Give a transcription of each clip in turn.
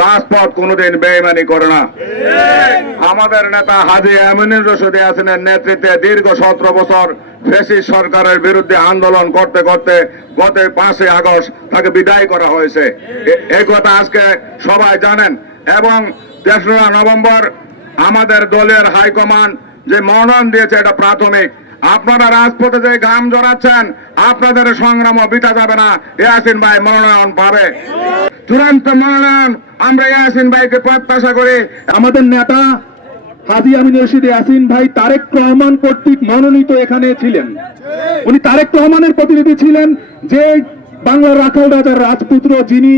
রাজপথ কোনোদিন বেইমানি করে না। আমাদের নেতা হাজি আমিনুর রশিদ ইয়াসিনের নেতৃত্বে দীর্ঘ সতেরো বছর ফেসি সরকারের বিরুদ্ধে আন্দোলন করতে করতে গত পাঁচই আগস্ট তাকে বিদায় করা হয়েছে। এই কথা আজকে সবাই জানেন এবং তেসরা নভেম্বর আমাদের দলের হাইকমান্ড যে মনোনয়ন দিয়েছে এটা প্রাথমিক। আপনারা রাজপথে যে ঘাম জড়াচ্ছেন, আপনাদের সংগ্রাম বিতা যাবে না। ইয়াসিন ভাই মনোনয়ন পাবে। চূড়ান্ত মনোনয়ন আমরা ইয়াসিন ভাইকে প্রত্যাশা করি আমাদের নেতা হাজি আমিন রশিদ ইয়াসিন ভাই তারেক রহমান কর্তৃক মনোনীত এখানে ছিলেন। উনি তারেক রহমানের প্রতিনিধি ছিলেন, যে বাংলার রাখাল রাজার রাজপুত্র যিনি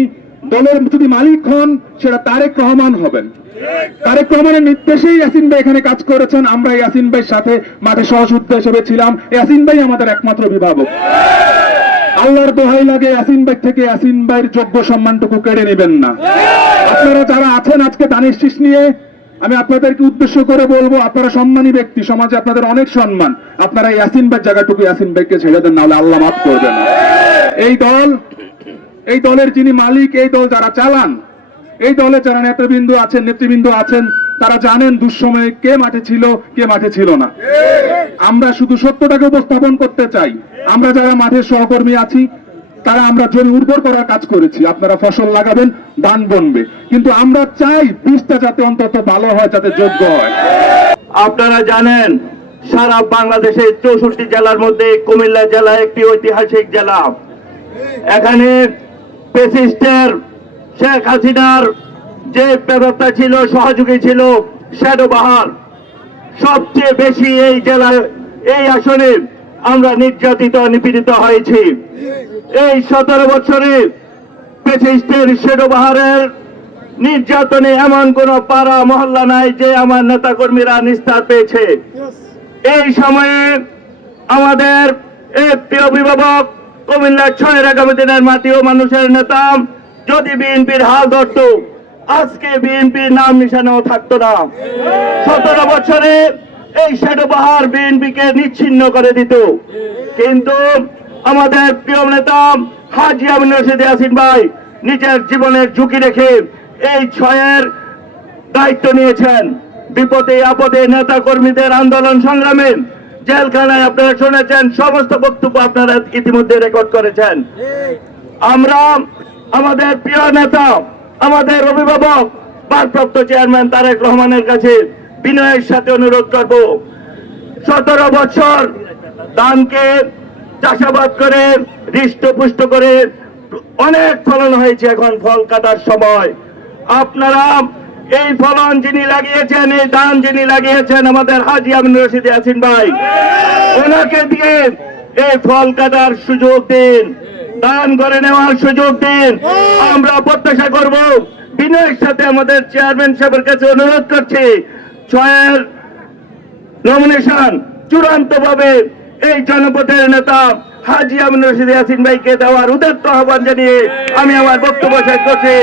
দলের যদি মালিক হন, সেটা তারেক রহমান হবেন। তারেক রহমানের নির্দেশেই ইয়াসিন ভাই এখানে কাজ করেছেন। আমরা ইয়াসিন ভাইয়ের সাথে মাঠে সহযোদ্ধা হিসেবে ছিলাম। ইয়াসিন ভাই আমাদের একমাত্র অভিভাবক। আল্লাহর দোহাই লাগে ইয়াসিন ভাই থেকে ইয়াসিন ভাইয়ের যোগ্য সম্মানটুকু কেড়ে নেবেন না। আপনারা যারা আছেন আজকে দানিশ শীষ নিয়ে, আমি আপনাদেরকে উদ্দেশ্য করে বলব, আপনারা সম্মানী ব্যক্তি, সমাজে আপনাদের অনেক সম্মান। আপনারা ইয়াসিন ভাই জায়গাটুকু ইয়াসিন ভাইকে ছেড়ে দেন, নাহলে আল্লাহ মাফ করবেন এই দল, এই দলের যিনি মালিক, এই দল যারা চালান, এই দলে যারা নেতৃবৃন্দ আছেন নেতৃবৃন্দ আছেন তারা জানেন দুঃসময়ে কে মাঠে ছিল, কে মাঠে ছিল না। আমরা শুধু সত্যটাকে উপস্থাপন করতে চাই। আমরা যারা মাঠের সহকর্মী আছি, তারা আমরা জমি উর্বর করার কাজ করেছি। আপনারা ফসল লাগাবেন, ধান বনবে। কিন্তু আমরা চাই বীজটা যাতে অন্তত ভালো হয়, যাতে যোগ্য হয়। আপনারা জানেন, সারা বাংলাদেশের চৌষট্টি জেলার মধ্যে কুমিল্লা জেলা একটি ঐতিহাসিক জেলা। এখানে পেসিস্টের শেখ হাসিনার যে ব্যবস্থা ছিল, সহযোগী ছিল, শ্যাডো বাহার। সবচেয়ে বেশি এই জেলায় এই আসনে আমরা নির্যাতিত, নিপীড়িত হয়েছি। এই সতেরো বছরে পেসিস্টের শ্যাডো বাহারের নির্যাতনে এমন কোন পাড়া, মহল্লা নাই যে আমার নেতাকর্মীরা নিস্তার পেয়েছে। এই সময়ে আমাদের একটি অভিভাবক, কুমিল্লার ছয়ের আগামী দিনের মাটি ও মানুষের নেতা, যদি বিএনপির হাল ধরত আজকে বিএনপির নাম নিশানেও থাকতো না। সতেরো বছরে এই শেডো বাহার বিএনপিকে নিচ্ছিন্ন করে দিত। কিন্তু আমাদের প্রিয় নেতা হাজি আমিন রশিদ ইয়াসিন ভাই নিজের জীবনের ঝুঁকি রেখে এই ছয়ের দায়িত্ব নিয়েছেন। বিপদে আপদে নেতা কর্মীদের আন্দোলন সংগ্রামে জেলখানায় আপনারা শুনেছেন, সমস্ত বক্তব্য আপনারা ইতিমধ্যে রেকর্ড করেছেন। আমরা আমাদের প্রিয় নেতা আমাদের অভিভাবক, ভারপ্রাপ্ত চেয়ারম্যান তারেক রহমানের কাছে বিনয়ের সাথে অনুরোধ করব। সতেরো বছর ধানকে চাষাবাদ করে, হৃষ্টপুষ্ট করে অনেক ফলন হয়েছে এখন ফল কাটার সময়। আপনারা এই ফলন যিনি লাগিয়েছেন, এই ধান যিনি লাগিয়েছেন আমাদের হাজি আমিন রশিদ ইয়াসিন ভাই, ওনাকে দিয়ে এই ফল কাটার সুযোগ দিন। দান করে নেওয়ার সুযোগ দিন। আমরা প্রত্যাশা করব বিনয়ের সাথে আমাদের চেয়ারম্যান সাহেবের কাছে অনুরোধ করছি, ছয়ের নমিনেশন চূড়ান্ত ভাবে এই জনপথের নেতা হাজি আমিন রশিদ ইয়াসিন ভাইকে দেওয়ার উদাত্ত আহ্বান জানিয়ে আমি আমার বক্তব্য শেষ করছি।